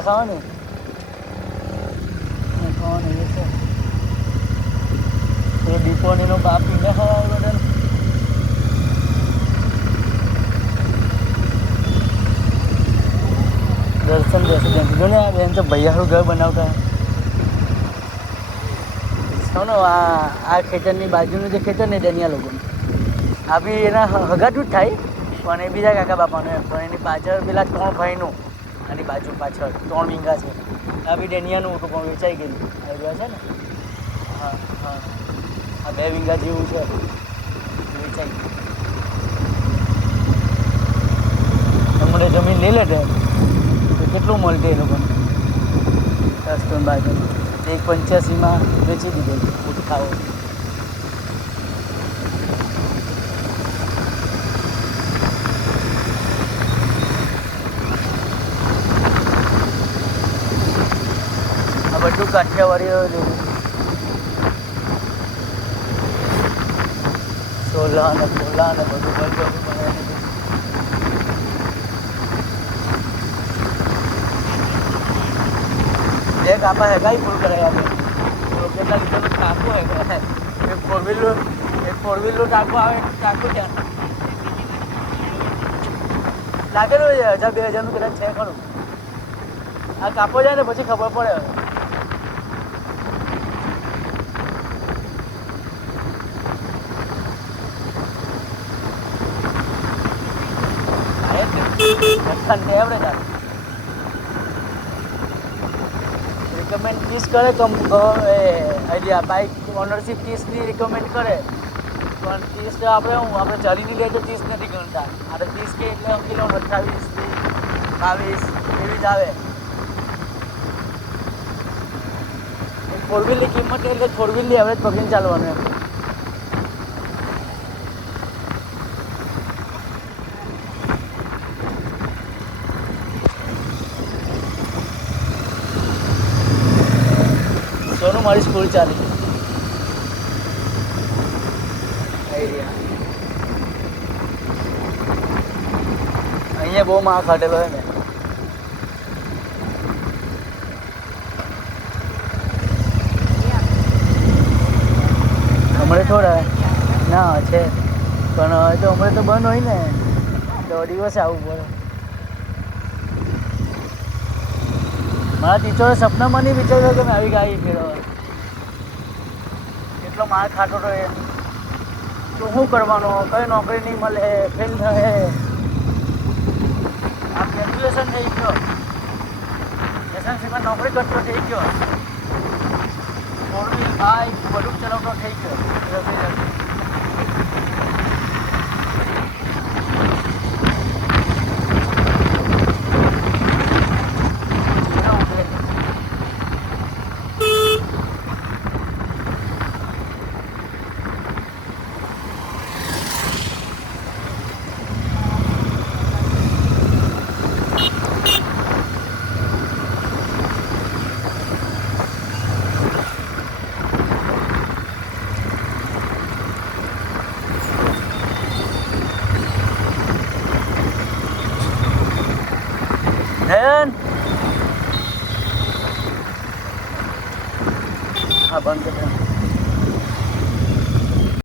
પીંડા ખાવાની ખાવાનું એ છે તો દીપોનીનો બાપ પીંડા ખાવા બધા દર્શન જો ને આ બેન તો ભૈયાનું ઘર બનાવતા શોનો આ ખેતરની બાજુનું જે ખેતર ને ડેનિયા લોકોનું આ બી એના હગાટું જ થાય પણ એ બીજા કાકા બાપાનું એમ પણ એની પાછળ પેલા 3 ભાઈનું આની બાજુ પાછળ 3 વીંગા છે આ બી ડેનિયાનું હતું પણ વેચાઈ ગયેલું આઈડિયા છે ને હા હા આ 2 વીંગા જેવું છે વેચાઈ ગયું હમણે જમીન લઈ લે તો કેટલું મળશે એ લોકોને 10 બાજુ 1.85 વેચી દીધો ઉઠાવો આ બધું કાઠિયાવાડીઓ લીધું સોલા ને બોલા ને બધું બનાવી દીધું એક આપા હેગાઈ ફૂલ કરાય આપણે કેટલા લીટરનો ટાંકો હે એક ફોર વ્હીલનો ટાંકો આવે ટાંકો ત્યાં લાગેલું 1000-2000નું કદાચ છે ખરું આ કાપો જાય ને પછી ખબર પડે એવરેજ આવે રિકમેન્ડ 30 કરે આઈડિયા બાઇક ઓનરશીપ 30ની રિકમેન્ડ કરે પણ 30 આપણે ચાલીની લઈએ તો 30 નથી ગણતા આ તો 30 કે એટલે કિલો 28 22 એવી જ આવે ફોર વ્હીલની કિંમત એટલે ફોર વ્હીલની એવરેજ પકડીને ચાલવાનું એમ સોનું મારી સ્કૂલ ચાલી અહીંયા બહુ માં ખાટેલો હોય ને હમણાં થોડા ના છે પણ હવે તો હમણાં તો બંધ હોય ને તો દિવસે આવવું પડે મારા ટીચરે સપનામાં નહીં વિચાર્યો કે મેં આવી ગાડી ફેરવવા એટલો માર ખાતો હતો એ તો શું કરવાનો કઈ નોકરી નહીં મળે ફેલ થાય આ ગ્રેજ્યુએશન થઈ ગયો એસએમસીમાં નોકરી કરતો થઈ ગયો ફોર વ્હીલ બાઇક બધું ચલાવતો થઈ ગયો Then